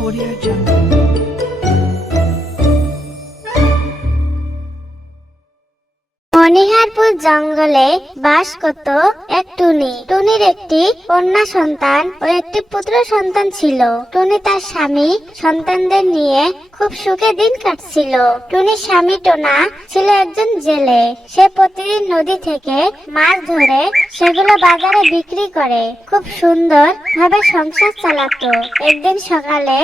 Audio Jungle. মনিহারপুর জঙ্গলে বাস করত এক টুনি। টুনির একটি কন্যা সন্তান ও একটি পুত্র সন্তান ছিল। টুনি তার স্বামী সন্তানদের নিয়ে খুব সুখে দিন কাটছিল। টুনির স্বামী টোনা ছিল একজন জেলে। সে প্রতিদিন নদী থেকে মাছ ধরে সেগুলো বাজারে বিক্রি করে খুব সুন্দর ভাবে সংসার চালাতো। একদিন সকালে,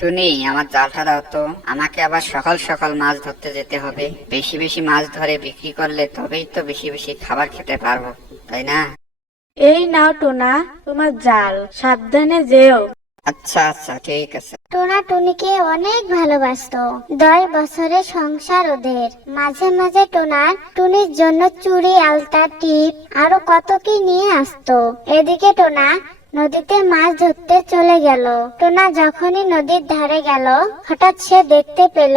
টুনি, আমার জালটা দাও তো। আমাকে আবার সকাল সকাল মাছ ধরতে যেতে হবে। বেশি বেশি মাছ ধরে বিক্রি করলে তবেই তো বেশি বেশি খাবার খেতে পারবো, তাই না? এই নাও টোনা, তোমার জাল, সাবধানে যেও। আচ্ছা আচ্ছা, ঠিক আছে। টোনা টুনিকে অনেক ভালোবাসতো। 10 বছরের সংসার ওদের। মাঝে মাঝে টোনা টুনির জন্য চুড়ি, আলতা, টিপ আরো কত কি নিয়ে আসতো। এদিকে টোনা নদীতে মাছ ধরতে চলে গেল। টোনা যখনই নদীর ধারে গেল, হঠাৎ সে দেখতে পেল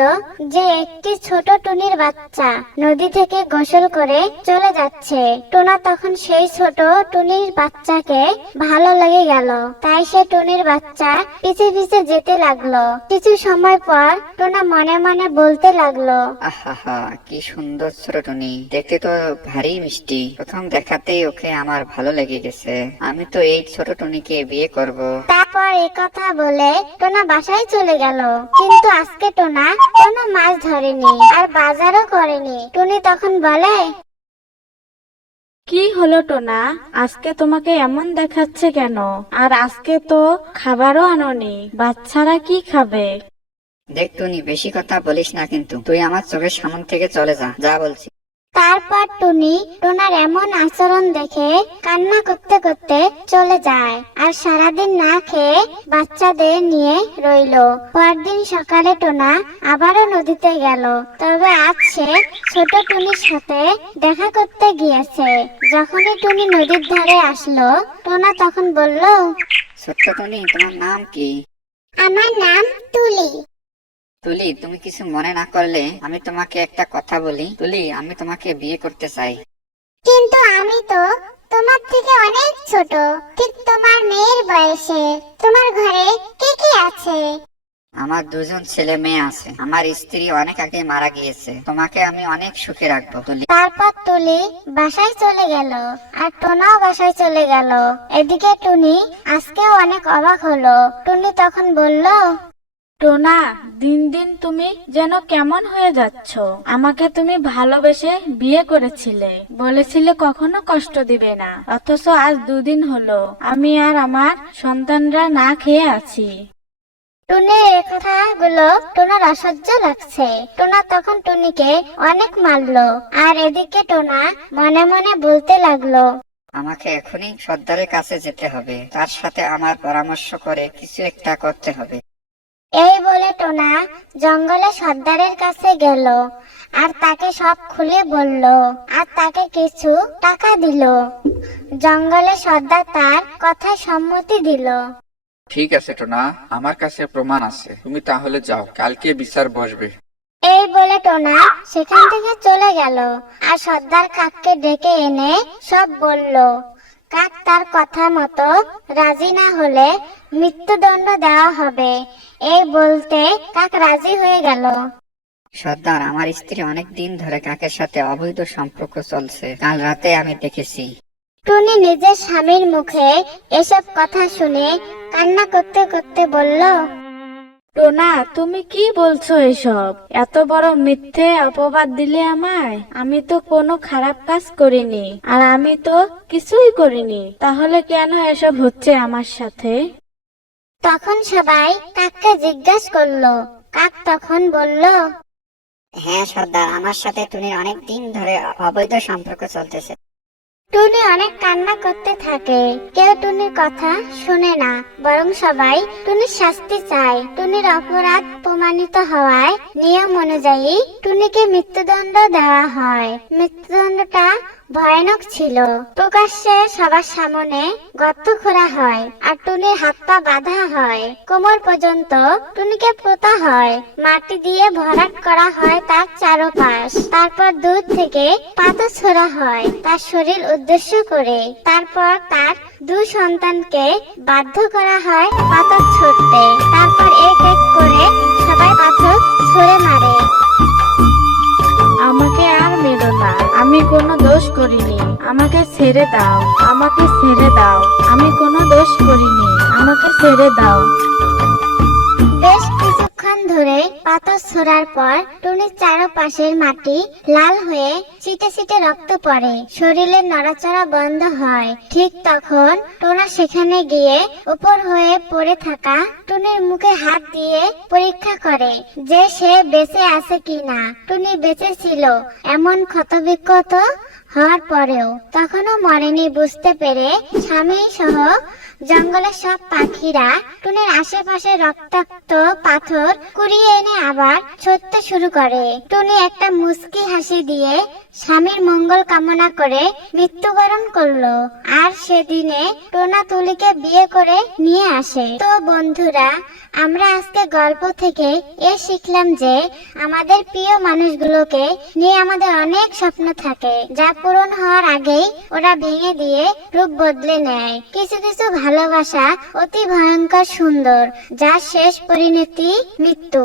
যে একটি ছোট টুনির বাচ্চা নদী থেকে গোসল করে চলে যাচ্ছে। টোনা তখন সেই ছোট টুনির বাচ্চাকে ভালো লেগে গেল, তাই সে টুনির বাচ্চা পিছে পিছে যেতে লাগলো। কিছু সময় পর টোনা মনে মনে বলতে লাগলো, আহা, কি সুন্দর ছোট টুনি, দেখতে তো ভারী মিষ্টি। প্রথম দেখাতেই ওকে আমার ভালো লেগে গেছে। আমি তো এই ছোট টুনিকে বিয়ে করব। তারপর কথা বলে টোনা বাসায় চলে গেল। কিন্তু আজকে টোনা কোনো মাছ ধরেনি আর বাজারও করেনি। টুনি তখন বলে, কি হলো টোনা, আজকে তোমাকে এমন দেখাচ্ছে কেন? আর আজকে তো খাবারও আনোনি, বাচ্চারা কি খাবে? দেখ টুনি, বেশি কথা বলিস না কিন্তু। তুই আমার চোখের সামনে থেকে চলে যা, যা বলছি। তারপর টুনি টোনার এমন আচরণ দেখে কান্না করতে করতে চলে যায় আর সারাদিন না খেয়ে বাচ্চাদের নিয়ে রইলো। পরদিন সকালে টোনা আবারও নদীতে গেল। তবে আজ সে ছোট টুনির সাথে দেখা করতে গিয়েছে। যখনই টুনি নদীর ধারে আসলো, টোনা তখন বলল, ছোট্ট টুনি, তোমার নাম কি? আমার নাম তুলি। তুলি, তুমি কিছু মনে না করলে আমি তোমাকে একটা কথা বলি। তুলি, আমি তোমাকে বিয়ে করতে চাই। কিন্তু আমি তো তোমার থেকে অনেক ছোট, ঠিক তোমার মেয়ের বয়সে। তোমার ঘরে কে কে আছে? আমার 2জন ছেলে মেয়ে আছে। আমার স্ত্রী অনেক আগে মারা গিয়েছে। তোমাকে আমি অনেক সুখে রাখবো তুলি। তারপর তুলি বাসায় চলে গেল আর টোনাও বাসায় চলে গেল। এদিকে টুনি আজকেও অনেক অবাক হলো। টুনি তখন বলল, টোনা, দিন দিন তুমি যেন কেমন হয়ে যাচ্ছ। আমাকে তুমি ভালোবেসে বিয়ে করেছিলে, বলেছিলে কখনো কষ্ট দিবে না, অথচ আজ 2 দিন হলো আমি আর আমার সন্তানরা না খেয়ে আছি। টুনির এই কথাগুলো টোনার অসহ্য লাগছে। টোনা তখন টুনিকে অনেক মারলো। আর এদিকে টোনা মনে মনে বলতে লাগলো, আমাকে এখনই সর্দারের কাছে যেতে হবে। তার সাথে আমার পরামর্শ করে কিছু একটা করতে হবে। এই বলে টোনা জঙ্গলে সর্দারের কাছে গেল আর তাকে সব খুলে বলল আর তাকে কিছু টাকা দিল। জঙ্গলে সর্দার তার কথায় সম্মতি দিল। ঠিক আছে টোনা, আমার কাছে প্রমাণ আছে। তুমি তাহলে যাও, কালকে বিচার বসবে। এই বলে টোনা সেখান থেকে চলে গেল আর সর্দার কাককে ডেকে এনে সব বলল। কাক তার কথা মতো রাজি না হলে মৃত্যুদণ্ড দেওয়া হবে। এই বলতে কাক রাজি হয়ে গেল। সর্দার, আমার স্ত্রী অনেক দিন ধরে কাকের সাথে অবৈধ সম্পর্ক চলছে। কাল রাতে আমি দেখেছি। টুনি নিজের স্বামীর মুখে এসব কথা শুনে কান্না করতে করতে বলল, টোনা, তুমি কি বলছো এসব? এত বড় মিথ্যে অপবাদ দিলে আমায়? আমি তো কোনো খারাপ কাজ করিনি, আর আমি তো কিছুই করিনি। তাহলে কেন এসব হচ্ছে আমার সাথে? তখন সবাই কাককে জিজ্ঞাসা করলো। কাক তখন বলল, হ্যাঁ সর্দার, আমার সাথে টুনির অনেক দিন ধরে অবৈধ সম্পর্ক চলতেছে। টুনি অনেক কান্না করতে থাকে। কেউ টুনির কথা শুনে না, বরং সবাই টুনির শাস্তি চায়। টুনির অপরাধ প্রমাণিত হওয়ায় নিয়ম অনুযায়ী টুনিকে মৃত্যুদণ্ড দেওয়া হয়। মৃত্যুদণ্ডটা ভয়ানক ছিল। প্রকাশ্যে সবার সামনে গর্ত খোঁড়া হয় আর টুনির হাত পা বাঁধা হয়। কোমর পর্যন্ত টুনিকে পোতা হয়। মাটি দিয়ে ভরাট করা হয় তার চারপাশ। তারপর দূর থেকে পাথর ছোড়া হয় তার শরীর উদ্দেশ্য করে। তারপর তার 2 সন্তানকে বাধ্য করা হয় পাথর ছুঁড়তে। তারপর এই ছেড়ে দাও, আমাকে ছেড়ে দাও, আমি কোনো দোষ করিনি, আমাকে ছেড়ে দাও। বেশ কিছুক্ষণ ধরে পাথর ছোড়ার পর টুনির চারপাশের মাটি লাল হয়ে ছিটে ছিটে রক্ত পড়ে, শরীরের নড়াচড়া বন্ধ হয়। ঠিক তখন টোনা সেখানে গিয়ে উপর হয়ে পড়ে থাকা টুনির মুখে হাত দিয়ে পরীক্ষা করে যে সে বেঁচে আছে কিনা। টুনি বেঁচে ছিল এমন ক্ষতবিক্ষত হওয়ার পরেও তখনও মরেনি বুঝতে পেরে স্বামী সহ জঙ্গলের সব পাখিরা টুনির আশেপাশে রক্তাক্ত পাথর কুড়িয়ে এনে আবার ছুটতে শুরু করে। টুনি একটা মুচকি হাসি দিয়ে স্বামীর মঙ্গল কামনা করে মৃত্যুবরণ করলো। আর সেদিনে টোনা তুলিকে বিয়ে করে নিয়ে আসে। তো বন্ধুরা, আমরা আজকে গল্প থেকে শিখলাম যে আমাদের প্রিয় মানুষগুলোকে নিয়ে আমাদের অনেক স্বপ্ন থাকে, যা পূরণ হওয়ার আগেই ওরা ভেঙে দিয়ে রূপ বদলে নেয়। কিছু কিছু ভালোবাসা অতি ভয়ঙ্কর সুন্দর, যার শেষ পরিণতি মৃত্যু।